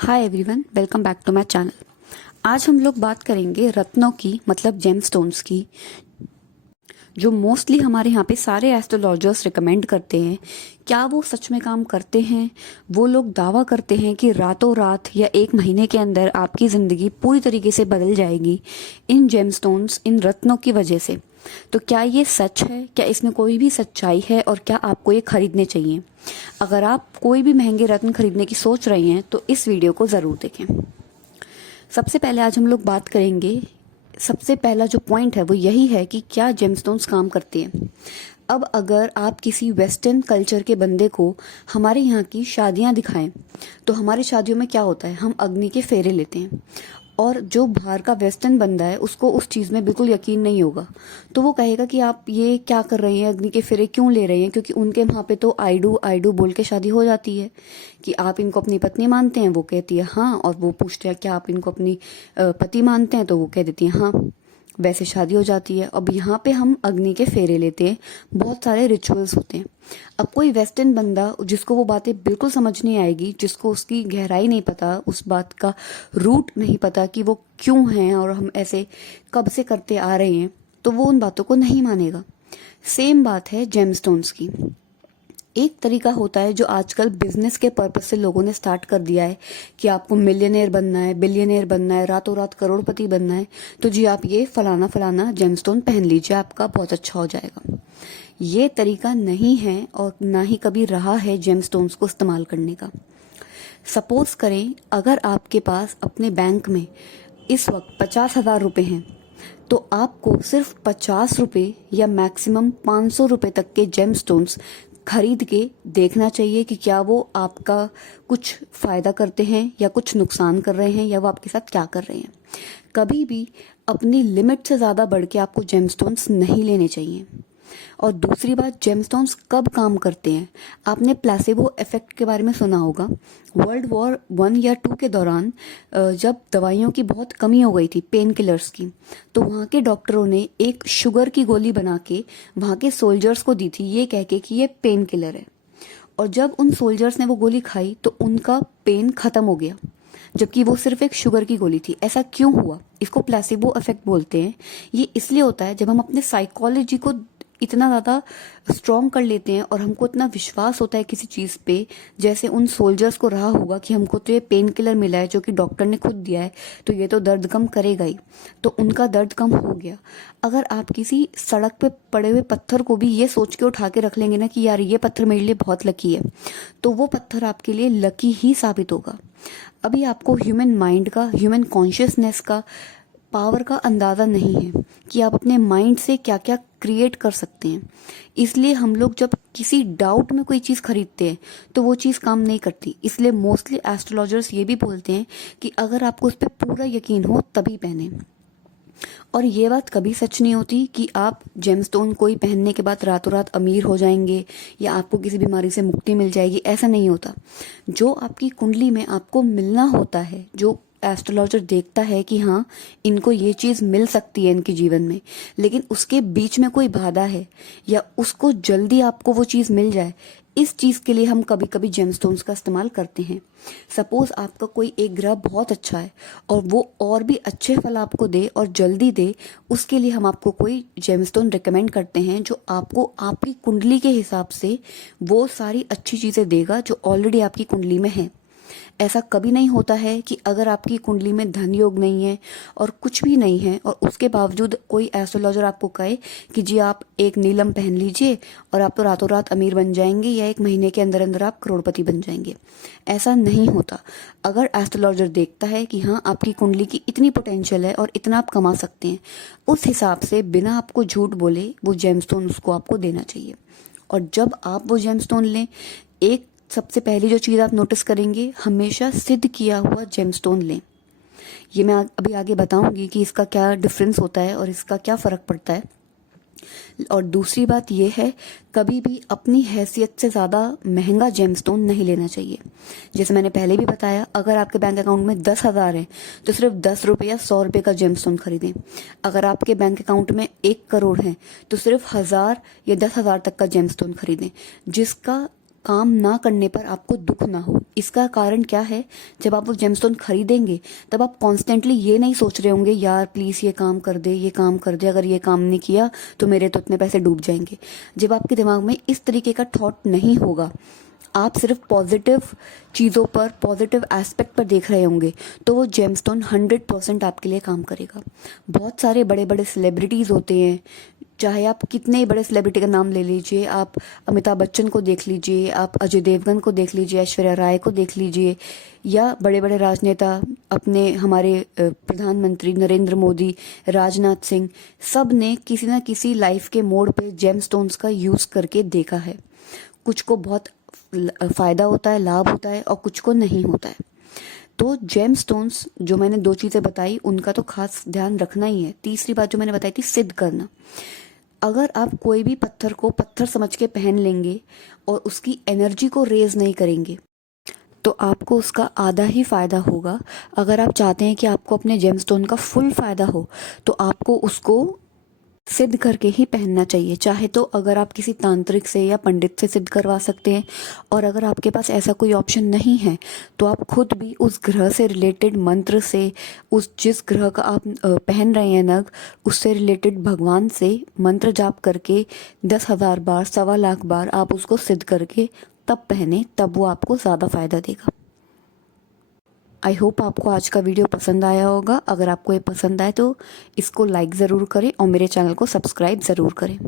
Hi everyone, welcome back to my channel. आज हम लोग बात करेंगे रत्नों की, मतलब जेमस्टोन्स की, जो मोस्टली हमारे यहाँ पे सारे एस्ट्रोलॉजर्स रिकमेंड करते हैं। क्या वो सच में काम करते हैं? वो लोग दावा करते हैं कि रातों रात या एक महीने के अंदर आपकी ज़िंदगी पूरी तरीके से बदल जाएगी इन जेमस्टोन्स, इन रत्नों की वजह से। तो क्या ये सच है? क्या इसमें कोई भी सच्चाई है? और क्या आपको ये खरीदने चाहिए? अगर आप कोई भी महंगे रत्न खरीदने की सोच रहे हैं तो इस वीडियो को ज़रूर देखें। सबसे पहले आज हम लोग बात करेंगे, सबसे पहला जो पॉइंट है वो यही है कि क्या जेमस्टोन्स काम करते हैं। अब अगर आप किसी वेस्टर्न कल्चर के बंदे को हमारे यहाँ की शादियाँ दिखाएं तो हमारी शादियों में क्या होता है, हम अग्नि के फेरे लेते हैं। और जो बाहर का वेस्टर्न बंदा है उसको उस चीज़ में बिल्कुल यकीन नहीं होगा, तो वो कहेगा कि आप ये क्या कर रहे हैं, अग्नि के फेरे क्यों ले रहे हैं, क्योंकि उनके वहाँ पे तो आई डू बोल के शादी हो जाती है। कि आप इनको अपनी पत्नी मानते हैं? वो कहती है हाँ। और वो पूछते हैं क्या आप इनको अपनी पति मानते हैं? तो वो कह देती है हाँ। वैसे शादी हो जाती है। अब यहाँ पे हम अग्नि के फेरे लेते हैं, बहुत सारे रिचुअल्स होते हैं। अब कोई वेस्टर्न बंदा जिसको वो बातें बिल्कुल समझ नहीं आएगी, जिसको उसकी गहराई नहीं पता, उस बात का रूट नहीं पता कि वो क्यों है और हम ऐसे कब से करते आ रहे हैं, तो वो उन बातों को नहीं मानेगा। सेम बात है जेमस्टोन्स की। एक तरीका होता है जो आजकल बिजनेस के पर्पज से लोगों ने स्टार्ट कर दिया है कि आपको मिलियनेयर बनना है, बिलियनेयर बनना है, रातों रात करोड़पति बनना है, तो जी आप ये फलाना फलाना जेमस्टोन पहन लीजिए, आपका बहुत अच्छा हो जाएगा। ये तरीका नहीं है और ना ही कभी रहा है जेमस्टोन्स को इस्तेमाल करने का। सपोज करें अगर आपके पास अपने बैंक में इस वक्त 50,000 रुपये हैं, तो आपको सिर्फ 50 रुपये या मैक्सिमम 500 रुपये तक के जेमस्टोन्स खरीद के देखना चाहिए कि क्या वो आपका कुछ फायदा करते हैं या कुछ नुकसान कर रहे हैं, या वो आपके साथ क्या कर रहे हैं। कभी भी अपनी लिमिट से ज़्यादा बढ़ के आपको जेमस्टोन्स नहीं लेने चाहिए। और दूसरी बात, जेमस्टोन्स कब काम करते हैं? आपने प्लेसिबो इफेक्ट के बारे में सुना होगा। वर्ल्ड वॉर 1 या 2 के दौरान जब दवाइयों की बहुत कमी हो गई थी, पेन किलर्स की, तो वहाँ के डॉक्टरों ने एक शुगर की गोली बना के वहाँ के सोल्जर्स को दी थी, ये कह के कि ये पेन किलर है। और जब उन सोल्जर्स ने वो गोली खाई तो उनका पेन खत्म हो गया, जबकि वो सिर्फ एक शुगर की गोली थी। ऐसा क्यों हुआ? इसको प्लेसिबो इफेक्ट बोलते हैं। ये इसलिए होता है जब हम अपने साइकोलॉजी को इतना ज़्यादा स्ट्रॉन्ग कर लेते हैं और हमको इतना विश्वास होता है किसी चीज़ पे, जैसे उन सोल्जर्स को रहा होगा कि हमको तो ये पेन किलर मिला है जो कि डॉक्टर ने खुद दिया है, तो ये तो दर्द कम करेगा ही, तो उनका दर्द कम हो गया। अगर आप किसी सड़क पे पड़े हुए पत्थर को भी ये सोच के उठा के रख लेंगे ना कि यार ये पत्थर मेरे लिए बहुत लकी है, तो वो पत्थर आपके लिए लकी ही साबित होगा। अभी आपको ह्यूमन माइंड का, ह्यूमन कॉन्शियसनेस का पावर का अंदाज़ा नहीं है कि आप अपने माइंड से क्या क्या क्रिएट कर सकते हैं। इसलिए हम लोग जब किसी डाउट में कोई चीज़ खरीदते हैं तो वो चीज़ काम नहीं करती। इसलिए मोस्टली एस्ट्रोलॉजर्स ये भी बोलते हैं कि अगर आपको उस पर पूरा यकीन हो तभी पहने। और ये बात कभी सच नहीं होती कि आप जेमस्टोन कोई पहनने के बाद रातों रात अमीर हो जाएंगे या आपको किसी बीमारी से मुक्ति मिल जाएगी, ऐसा नहीं होता। जो आपकी कुंडली में आपको मिलना होता है, जो एस्ट्रोलॉजर देखता है कि हाँ इनको ये चीज़ मिल सकती है इनके जीवन में, लेकिन उसके बीच में कोई बाधा है या उसको जल्दी आपको वो चीज़ मिल जाए, इस चीज़ के लिए हम कभी कभी जेमस्टोन्स का इस्तेमाल करते हैं। सपोज आपका कोई एक ग्रह बहुत अच्छा है और वो और भी अच्छे फल आपको दे और जल्दी दे, उसके लिए हम आपको कोई जेमस्टोन रिकमेंड करते हैं जो आपको आपकी कुंडली के हिसाब से वो सारी अच्छी चीज़ें देगा जो ऑलरेडी आपकी कुंडली में है। ऐसा कभी नहीं होता है कि अगर आपकी कुंडली में धन योग नहीं है और कुछ भी नहीं है और उसके बावजूद कोई एस्ट्रोलॉजर आपको कहे कि जी आप एक नीलम पहन लीजिए और आप तो रातों रात अमीर बन जाएंगे या एक महीने के अंदर अंदर आप करोड़पति बन जाएंगे। ऐसा नहीं होता। अगर एस्ट्रोलॉजर देखता है कि हाँ आपकी कुंडली की इतनी पोटेंशियल है और इतना आप कमा सकते हैं, उस हिसाब से बिना आपको झूठ बोले वो जेमस्टोन उसको आपको देना चाहिए। और जब आप वो जेमस्टोन लें, एक सबसे पहली जो चीज़ आप नोटिस करेंगे, हमेशा सिद्ध किया हुआ जेमस्टोन लें। ये मैं अभी आगे बताऊंगी कि इसका क्या डिफरेंस होता है और इसका क्या फ़र्क पड़ता है। और दूसरी बात यह है, कभी भी अपनी हैसियत से ज़्यादा महंगा जेमस्टोन नहीं लेना चाहिए। जैसे मैंने पहले भी बताया, अगर आपके बैंक अकाउंट में 10,000 है तो सिर्फ 10 रुपये या 100 रुपये का जेमस्टोन खरीदें। अगर आपके बैंक अकाउंट में 1 करोड़ है तो सिर्फ 1,000 या 10,000 तक का जेमस्टोन खरीदें, जिसका काम ना करने पर आपको दुख ना हो। इसका कारण क्या है, जब आप वो जेमस्टोन खरीदेंगे तब आप कॉन्स्टेंटली ये नहीं सोच रहे होंगे यार प्लीज़ ये काम कर दे, ये काम कर दे, अगर ये काम नहीं किया तो मेरे तो इतने पैसे डूब जाएंगे। जब आपके दिमाग में इस तरीके का थॉट नहीं होगा, आप सिर्फ पॉजिटिव चीज़ों पर, पॉजिटिव एस्पेक्ट पर देख रहे होंगे, तो वो जेमस्टोन 100% आपके लिए काम करेगा। बहुत सारे बड़े बड़े सेलिब्रिटीज़ होते हैं, चाहे आप कितने बड़े सेलिब्रिटी का नाम ले लीजिए, आप अमिताभ बच्चन को देख लीजिए, आप अजय देवगन को देख लीजिए, ऐश्वर्या राय को देख लीजिए, या बड़े बड़े राजनेता अपने हमारे प्रधानमंत्री नरेंद्र मोदी, राजनाथ सिंह, सब ने किसी ना किसी लाइफ के मोड़ पे जेमस्टोन्स का यूज़ करके देखा है। कुछ को बहुत फ़ायदा होता है, लाभ होता है, और कुछ को नहीं होता है। तो जेमस्टोन्स जो मैंने दो चीज़ें बताई उनका तो खास ध्यान रखना ही है। तीसरी बात जो मैंने बताई थी, सिद्ध करना। अगर आप कोई भी पत्थर को पत्थर समझ के पहन लेंगे और उसकी एनर्जी को रेज नहीं करेंगे, तो आपको उसका आधा ही फ़ायदा होगा। अगर आप चाहते हैं कि आपको अपने जेमस्टोन का फुल फ़ायदा हो, तो आपको उसको सिद्ध करके ही पहनना चाहिए। चाहे तो अगर आप किसी तांत्रिक से या पंडित से सिद्ध करवा सकते हैं, और अगर आपके पास ऐसा कोई ऑप्शन नहीं है तो आप खुद भी उस ग्रह से रिलेटेड मंत्र से, उस जिस ग्रह का आप पहन रहे हैं नग, उससे रिलेटेड भगवान से मंत्र जाप करके 10,000 बार, 1.25 लाख बार आप उसको सिद्ध करके तब पहने, तब वो आपको ज़्यादा फ़ायदा देगा। आई होप आपको आज का वीडियो पसंद आया होगा। अगर आपको ये पसंद आए तो इसको लाइक ज़रूर करें और मेरे चैनल को सब्सक्राइब ज़रूर करें।